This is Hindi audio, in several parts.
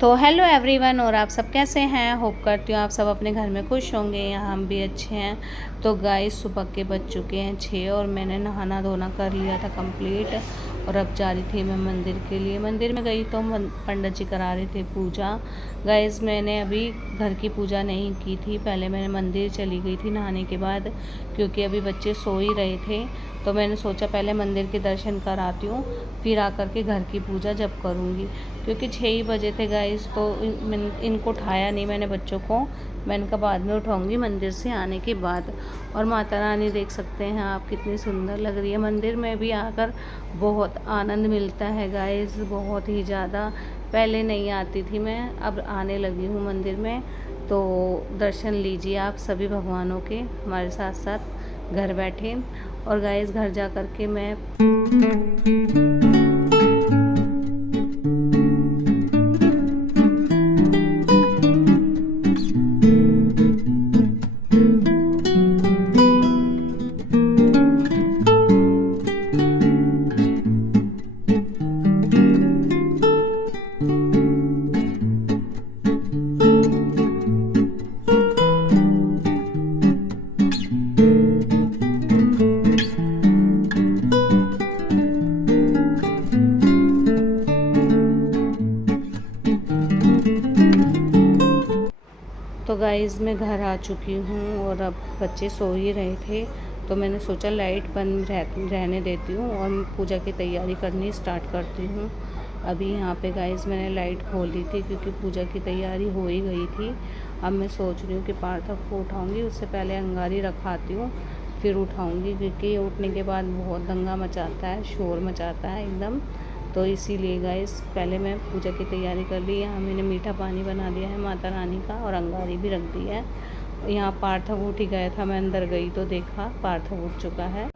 तो हेलो एवरीवन, और आप सब कैसे हैं। होप करती हूँ आप सब अपने घर में खुश होंगे। यहाँ हम भी अच्छे हैं। तो गाइस सुबह के बज चुके हैं 6 और मैंने नहाना धोना कर लिया था कंप्लीट। और अब जा रही थी मैं मंदिर के लिए। मंदिर में गई तो पंडित जी करा रहे थे पूजा। गाइस मैंने अभी घर की पूजा नहीं की थी, पहले मैंने मंदिर चली गई थी नहाने के बाद, क्योंकि अभी बच्चे सो ही रहे थे। तो मैंने सोचा पहले मंदिर के दर्शन कराती हूँ, फिर आकर के घर की पूजा जब करूँगी, क्योंकि 6 ही बजे थे गाइस। तो इनको उठाया नहीं मैंने बच्चों को, मैंने कहा बाद में उठाऊँगी मंदिर से आने के बाद। और माता रानी देख सकते हैं आप कितनी सुंदर लग रही है। मंदिर में भी आकर बहुत आनंद मिलता है गाइस, बहुत ही ज़्यादा। पहले नहीं आती थी मैं, अब आने लगी हूँ मंदिर में। तो दर्शन लीजिए आप सभी भगवानों के हमारे साथ साथ घर बैठे। और गाइस घर जा कर के मैं तो गाइस मैं घर आ चुकी हूँ और अब बच्चे सो ही रहे थे। तो मैंने सोचा लाइट बंद रहने देती हूँ और पूजा की तैयारी करनी स्टार्ट करती हूँ। अभी यहाँ पे गाइस मैंने लाइट खोल दी थी क्योंकि पूजा की तैयारी हो ही गई थी। अब मैं सोच रही हूँ कि पार्थव को उठाऊँगी, उससे पहले अंगारी रखाती हूँ फिर उठाऊँगी, क्योंकि उठने के बाद बहुत दंगा मचाता है, शोर मचाता है एकदम। तो इसीलिए गाइस पहले मैं पूजा की तैयारी कर ली। यहाँ मैंने मीठा पानी बना दिया है माता रानी का और अंगारी भी रख दी है। यहाँ पार्थव उठ ही गया था, मैं अंदर गई तो देखा पार्थव उठ चुका है।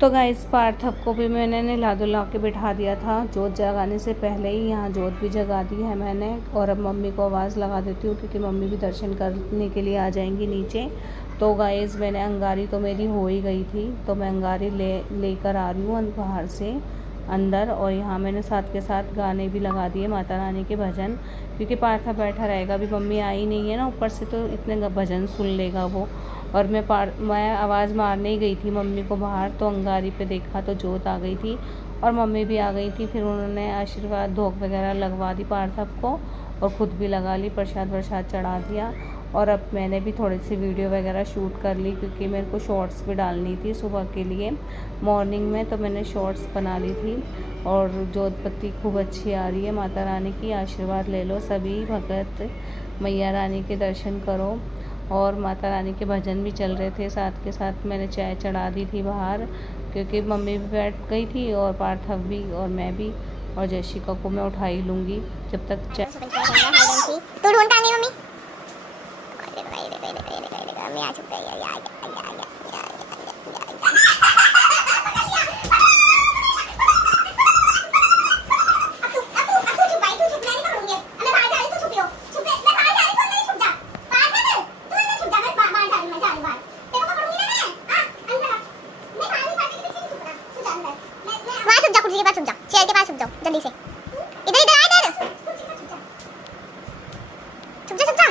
तो गाइस पार्थव को भी मैंने नहला धुला के बिठा दिया था जोत जगाने से पहले ही। यहाँ जोत भी जगा दी है मैंने। और अब मम्मी को आवाज़ लगा देती हूँ क्योंकि मम्मी भी दर्शन करने के लिए आ जाएंगी नीचे। तो गाइस मैंने अंगारी तो मेरी हो ही गई थी, तो मैं अंगारी लेकर आ रही हूँ बाहर से अंदर। और यहाँ मैंने साथ के साथ गाने भी लगा दिए माता रानी के भजन, क्योंकि पार्था बैठा रहेगा। अभी मम्मी आई नहीं है ना ऊपर से, तो इतने भजन सुन लेगा वो। और मैं आवाज़ मारने ही गई थी मम्मी को बाहर, तो अंगारी पे देखा तो जोत आ गई थी और मम्मी भी आ गई थी। फिर उन्होंने आशीर्वाद धोक वगैरह लगवा दी पार्थव को और ख़ुद भी लगा ली, प्रसाद वरसाद चढ़ा दिया। और अब मैंने भी थोड़ी सी वीडियो वगैरह शूट कर ली, क्योंकि मेरे को शॉर्ट्स भी डालनी थी सुबह के लिए मॉर्निंग में, तो मैंने शॉर्ट्स बना ली थी। और जोत बत्ती खूब अच्छी आ रही है। माता रानी की आशीर्वाद ले लो सभी भगत, मैया रानी के दर्शन करो। और माता रानी के भजन भी चल रहे थे, साथ के साथ मैंने चाय चढ़ा दी थी बाहर, क्योंकि मम्मी भी बैठ गई थी और पार्थव भी और मैं भी। और जयशिका को मैं उठा ही लूँगी जब तक चाय। चेयर के पास छुप जाओ जल्दी से। इधर इधर आ इधर छुप जा छुप जा।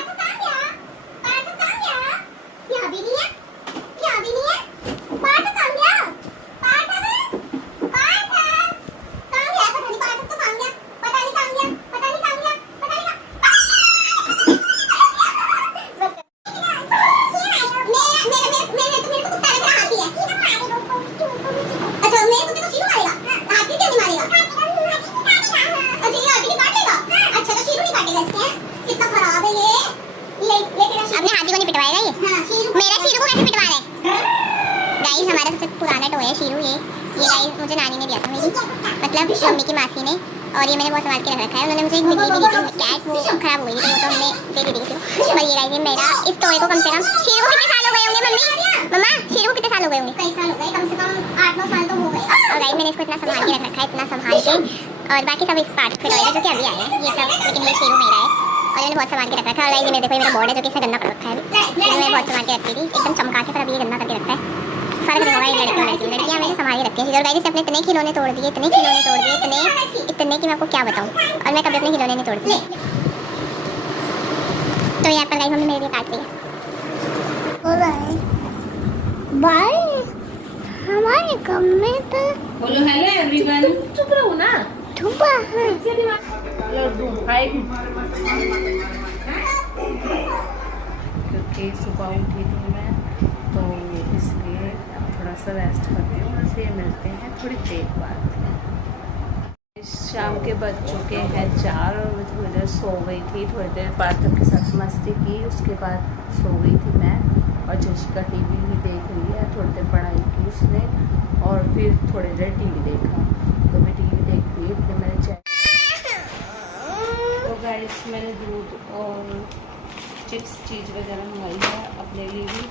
यहाँ भी नहीं है, यहाँ भी नहीं है। पार्थव कहाँ गया? पार्थव कहाँ गया? पता नहीं। पार्थव तो कहाँ गया? पता नहीं कहाँ गया, पता नहीं कहाँ गया, पता नहीं मेरे को कुत्ता लग रहा हाथी है। अच्छा मेरे कुत्ते को शीरू मारेगा, हाथी क्यों नहीं मारेगा? अच्छा ये हाथी काट लेगा। अच्छा तो शीरू नहीं काटेगा इसके? कितना खराब है ये। अपने हाथी को नहीं पिटवाएगा ये? हाँ, मेरा शीरू को कैसे पिटवा रहे? गाइस हमारा सबसे पुराना टॉय है शीरू। ये गाइस मुझे नानी ने दिया था मेरी, मतलब मम्मी की मासी ने। और ये मैंने बहुत संभाल के रख रखा है। उन्होंने मुझे एक बिल्ली भी दी थी कैट, वो खराब हो गई थी, तो वो तो हमने दे दी थी। पर ये गाइस मेरा इस टॉय को कम से कम शीरू को कितने साल हो गए होंगे मम्मी? मम्मा शीरू को कितने साल हो गए होंगे? कई साल हो गए, कम से कम 8-9 साल तो हो गए। और गाइस मैंने इसको इतना संभाल के रख रखा है, इतना संभाल के। और बाकी सब इस पार्ट फिर होएगा जो कि अभी आया है ये सब, लेकिन ये शीरू मेरा है और मैंने बहुत संभाल के रख रखा है। और गाइस ये मेरे देखो, ये मेरा बोर्ड है जो कि इसने गंदा कर रखा है। मैं बहुत संभाल के रखती थी एकदम चमका के, पर अभी ये गंदा करके रखता है। फर्क नहीं होगा ये लड़के और लड़कियाँ मैंने संभाल रखी है। और गाइस अपने इतने खिलौने तोड़ दिए, इतने कि मैं आपको क्या बताऊँ। और मैं कभी अपने खिलौने नहीं तोड़ती। तो यहाँ पर गाइस मम्मी मेरे लिए काट रही है। बाय हमारे कम में तो बोलो हेलो एवरीवन। चुप रहो ना। धूपा क्योंकि सुबह उठी थी मैं, तो इसलिए अब थोड़ा सा रेस्ट करती हूँ। फिर मिलते हैं थोड़ी देर बाद। शाम के बज चुके हैं 4 और मुझे सो गई थी। थोड़ी देर पार्थव के साथ मस्ती की, उसके बाद सो गई थी मैं। और जशिका टीवी भी देख रही है। थोड़ी देर पढ़ाई की उसने और फिर थोड़ी देर टीवी देखा। तो मैं टीवी देख रही थी, फिर मैंने चाय। तो गाइस मैंने दूध और चिप्स चीज़ वगैरह मंगाई है अपने लिए भी।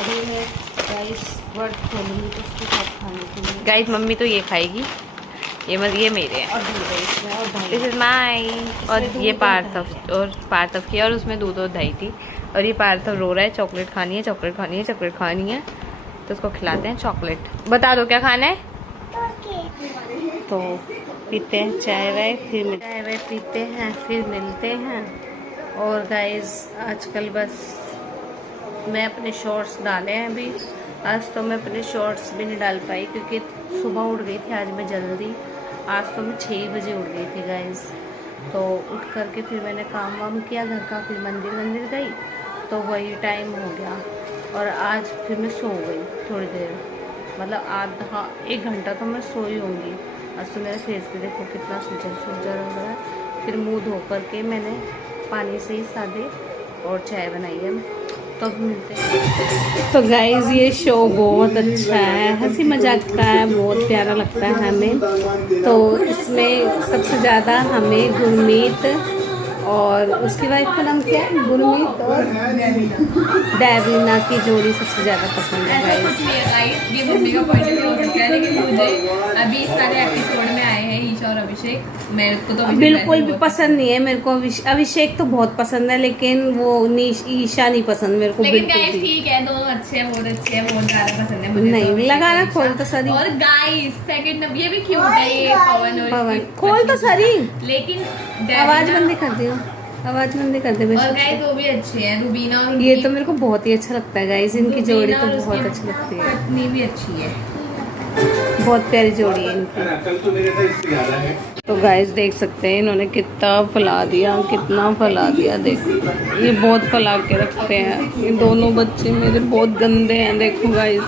अभी मैं गाइस वर्क खोलूँगी तो उसके साथ खाने के लिए। गाइस मम्मी तो ये खाएगी, ये मेरे हैं। और दूध है इसमें और दही। This is my. और ये पार्थव की, और उसमें दूध और दही थी। और ये पार्थव रो रहा है, चॉकलेट खानी है, चॉकलेट खानी है, चॉकलेट खानी है। तो उसको खिलाते हैं चॉकलेट। बता दो क्या खाना है। तो पीते हैं चाय वाय, फिर चाय वाय पीते हैं, फिर मिलते हैं। और गाइस आजकल बस मैं अपने शॉर्ट्स डाले हैं अभी। आज तो मैं अपने शॉर्ट्स भी नहीं डाल पाई क्योंकि सुबह उठ गई थी आज मैं जल्दी। आज तो मैं 6 बजे उठ गई थी गाइस। तो उठ करके फिर मैंने काम वाम किया घर का, फिर मंदिर गई, तो वही टाइम हो गया। और आज फिर मैं सो गई थोड़ी देर, मतलब आधा 1 घंटा तो मैं सोई होंगी। आज तो मेरे फेस पे देखो कितना सूजन लग रहा है। फिर मुँह धो करके मैंने पानी से ही सादे और चाय बनाई है। तो मिलते हैं। तो गाइस ये शो बहुत अच्छा है, हंसी मजाक का है, बहुत प्यारा लगता है हमें। तो इसमें सबसे ज़्यादा हमें गुरमीत और उसकी वाइफ का नाम क्या है, गुरमीत और डेविना की जोड़ी सबसे ज़्यादा पसंद है गाइस। ये मम्मी का पॉइंट ऑफ व्यू हो सकता है, लेकिन मुझे अभी सारे एपिसोड में आए हैं ईशा और अभिषेक, मेरे को तो बिल्कुल भी पसंद नहीं है। मेरे को अभिषेक तो बहुत पसंद है, लेकिन वो ईशा नहीं पसंद मेरे को लेकिन बिल्कुल गाइस भी। ठीक है, दोनों अच्छे हैं, बहुत अच्छे हैं, बहुत ज्यादा पसंद है मुझे। नहीं तो लगाना, खोल तो सरी। और गाइस सेकंड ये भी क्यूट है, ये पवन और पवन इसकी खोल तो सरी। लेकिन आवाज बंद कर दियो, आवाज बंद कर दे। और गाइस वो भी अच्छे हैं, रुबीना और ये तो मेरे को बहुत ही अच्छा लगता है गाइस, इनकी जोड़ी तो बहुत अच्छी लगती है। पत्नी भी अच्छी है, बहुत प्यारी जोड़ी है इनकी। तो गाइस देख सकते हैं इन्होंने कितना फैला दिया, कितना फैला दिया। देखो ये बहुत फैला के रखते हैं। ये दोनों बच्चे मेरे बहुत गंदे हैं। देखो गाइस,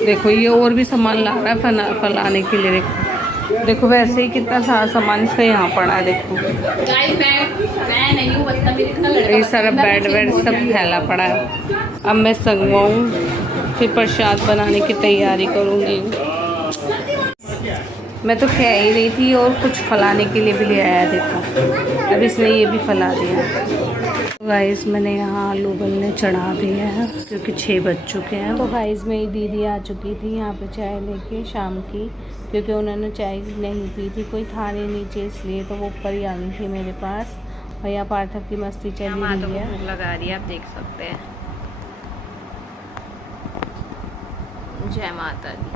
देखो ये और भी सामान ला रहा है फैलाने के लिए। देखो वैसे ही कितना सारा सामान इसका यहाँ पड़ा है। देखो गाइस मैं नहीं हूँ बदतमीज, इतना लड़का ये सारा बेड वेड सब फैला पड़ा है। अब मैं संगवाऊँ, फिर प्रसाद बनाने की तैयारी करूँगी। मैं तो कह ही रही थी और कुछ फैलाने के लिए भी ले आया। देखो अब इसने ये भी फैला दिया। गाइस मैंने यहाँ आलू उबलने चढ़ा दिए हैं क्योंकि 6 बज चुके हैं। तो गाइस मेरी दीदी आ चुकी थी यहाँ पे चाय लेके शाम की, क्योंकि उन्होंने चाय नहीं पी थी, कोई था नहीं नीचे, इसलिए तो वो ऊपर ही आ गई थी मेरे पास। और यहाँ पार्थव की मस्ती चली रही है, भूख लगा रही है, आप देख सकते हैं। जय माता दी,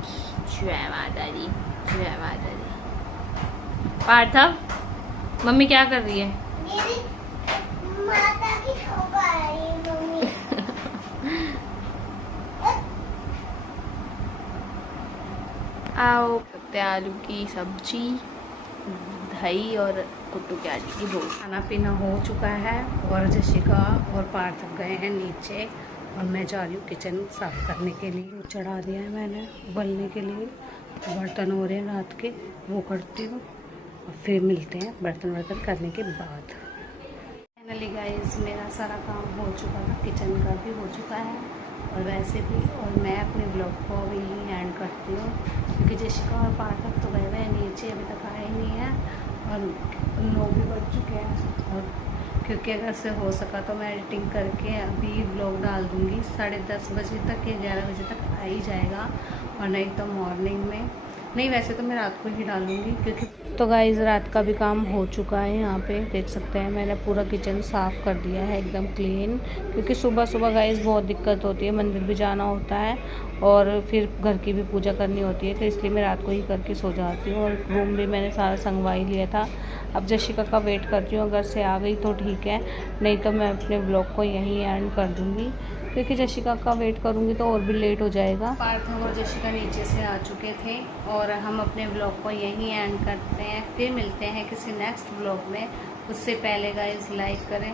जय माता दी, जय माता दी। पार्थव मम्मी क्या कर रही है? माता की शोभा आ रही है मम्मी। आओ सकते आलू की सब्जी, दही और कुट्टू के आटे की रोटी। खाना पीना हो चुका है और जशिका और पार्थव गए हैं नीचे और मैं जा रही हूँ किचन साफ करने के लिए। चढ़ा दिया है मैंने उबलने के लिए, बर्तन हो रहे हैं रात के, वो करती हूँ और फिर मिलते हैं बर्तन करने के बाद। फाइनली गाइस मेरा सारा काम हो चुका था, किचन का भी हो चुका है और वैसे भी। और मैं अपने ब्लॉग को अभी यहीं एंड करती हूँ क्योंकि जशिका और पार्थव तो गए हुए हैं नीचे, अभी तक आए नहीं हैं और 9 भी बज चुके हैं। और क्योंकि अगर से हो सका तो मैं एडिटिंग करके अभी व्लॉग डाल दूँगी 10:30 बजे तक या 11 बजे तक आ ही जाएगा, और नहीं तो मॉर्निंग में। नहीं वैसे तो मैं रात को ही डालूँगी क्योंकि। तो गाइस रात का भी काम हो चुका है। यहाँ पे देख सकते हैं मैंने पूरा किचन साफ़ कर दिया है एकदम क्लीन, क्योंकि सुबह सुबह गाइस बहुत दिक्कत होती है, मंदिर भी जाना होता है और फिर घर की भी पूजा करनी होती है, तो इसलिए मैं रात को ही करके सो जाती हूँ। और रूम भी मैंने सारा संगवा ही लिया था, अब जशिका का वेट कर रही हूँ, अगर से आ गई तो ठीक है, नहीं तो मैं अपने ब्लॉग को यहीं एंड कर दूँगी, क्योंकि जशिका का वेट करूँगी तो और भी लेट हो जाएगा। पार्थ और जशिका नीचे से आ चुके थे और हम अपने ब्लॉग को यहीं एंड करते हैं। फिर मिलते हैं किसी नेक्स्ट ब्लॉग में। उससे पहले गाइस लाइक करें,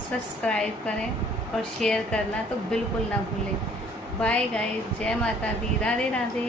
सब्सक्राइब करें और शेयर करना तो बिल्कुल ना भूलें। बाय गाइस, जय माता दी, राधे राधे।